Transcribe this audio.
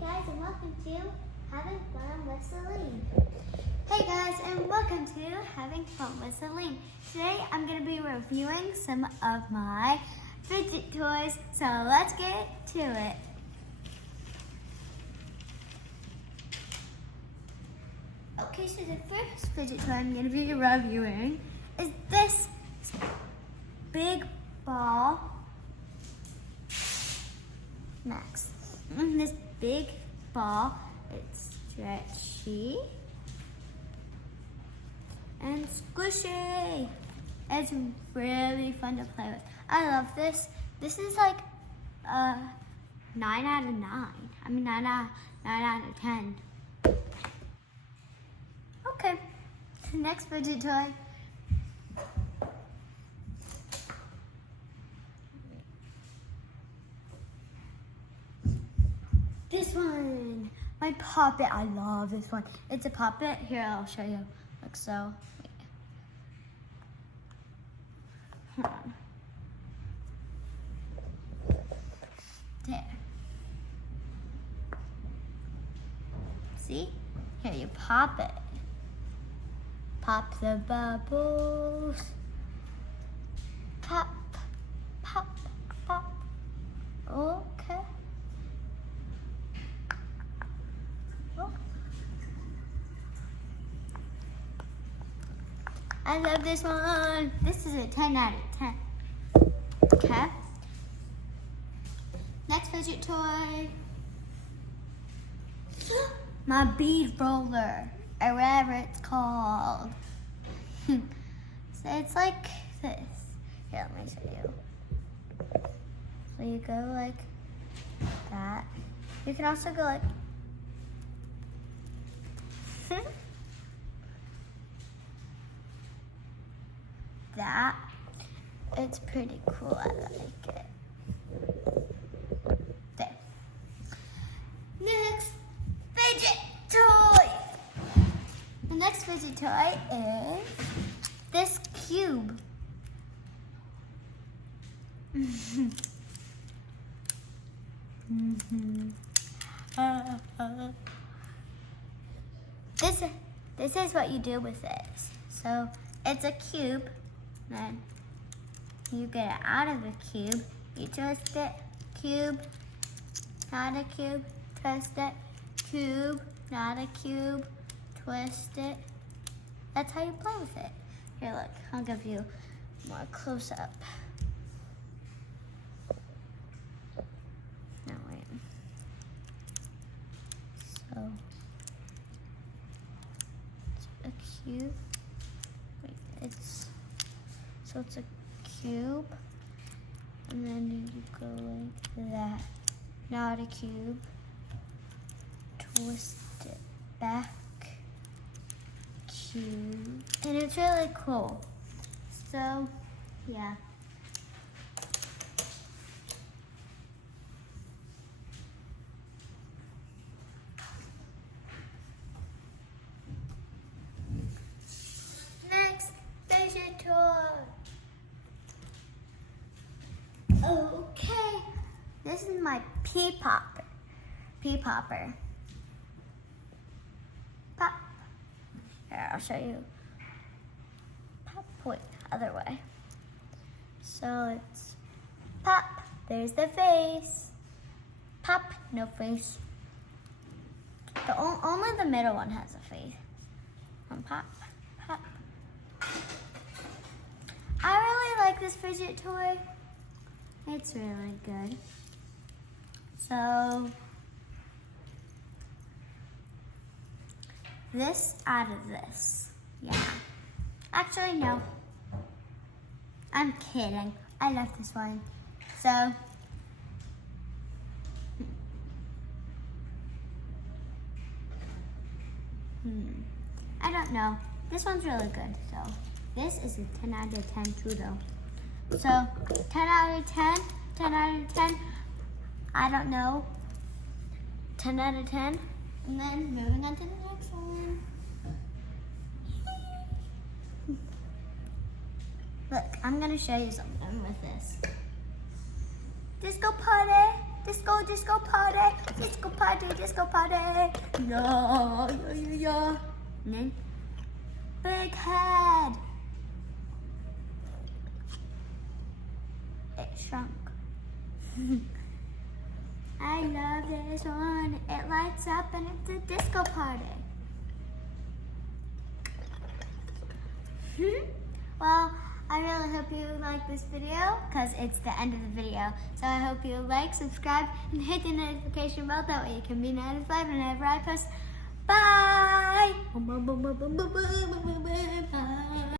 guys, and welcome to Having Fun with Celine. Hey guys, and welcome to Having Fun with Celine. Today I'm going to be reviewing some of my fidget toys, so let's get to it. Okay, so the first fidget toy I'm going to be reviewing is this big ball. Max. This big ball, it's stretchy and squishy. It's really fun to play with. I love this. This is like 9 out of 9. I mean 9 out of 10. Okay, the next fidget toy. This one, my puppet. I love this one. It's a puppet. Here, I'll show you. Like so. Wait. Hold on. There. See? Here, you pop it. Pop the bubbles. Pop, pop, pop. Okay. I love this one. This is a 10 out of 10. Okay. Next fidget toy. My bead roller, or whatever it's called. So it's like this. Here, let me show you. So you go like that. You can also go like that. It's pretty cool. I like it. There. Next fidget toy. The next fidget toy is this cube. This is what you do with this. So it's a cube. Then you get it out of the cube. You twist it. Cube, not a cube. Twist it. Cube, not a cube. Twist it. That's how you play with it. Here, look. I'll give you more close up. No, wait. So it's a cube. Wait, it's a cube, and then you go like that. Not a cube. Twist it back. Cube. And it's really cool. So, yeah. Next fidget toy. Okay, this is my pea popper. Pea popper. Pop. Here, I'll show you. Pop. Wait, other way. So it's pop. There's the face. Pop. No face. Only the middle one has a face. Pop. Pop. I really like this fidget toy. It's really good. So, this out of this. Yeah. Actually, no. I'm kidding. I love this one. So, I don't know. This one's really good. So, this is a 10 out of 10 too, though. So, 10 out of 10, 10 out of 10, I don't know, 10 out of 10, and then moving on to the next one. Look, I'm going to show you something with this. Disco party. Disco, disco party. Disco party, disco party. Yeah, yeah, yeah, yeah. And then, big head. It shrunk. I love this one. It lights up and it's a disco party. Well, I really hope you like this video because it's the end of the video. So I hope you like, subscribe, and hit the notification bell. That way you can be notified whenever I post. Bye! Bye!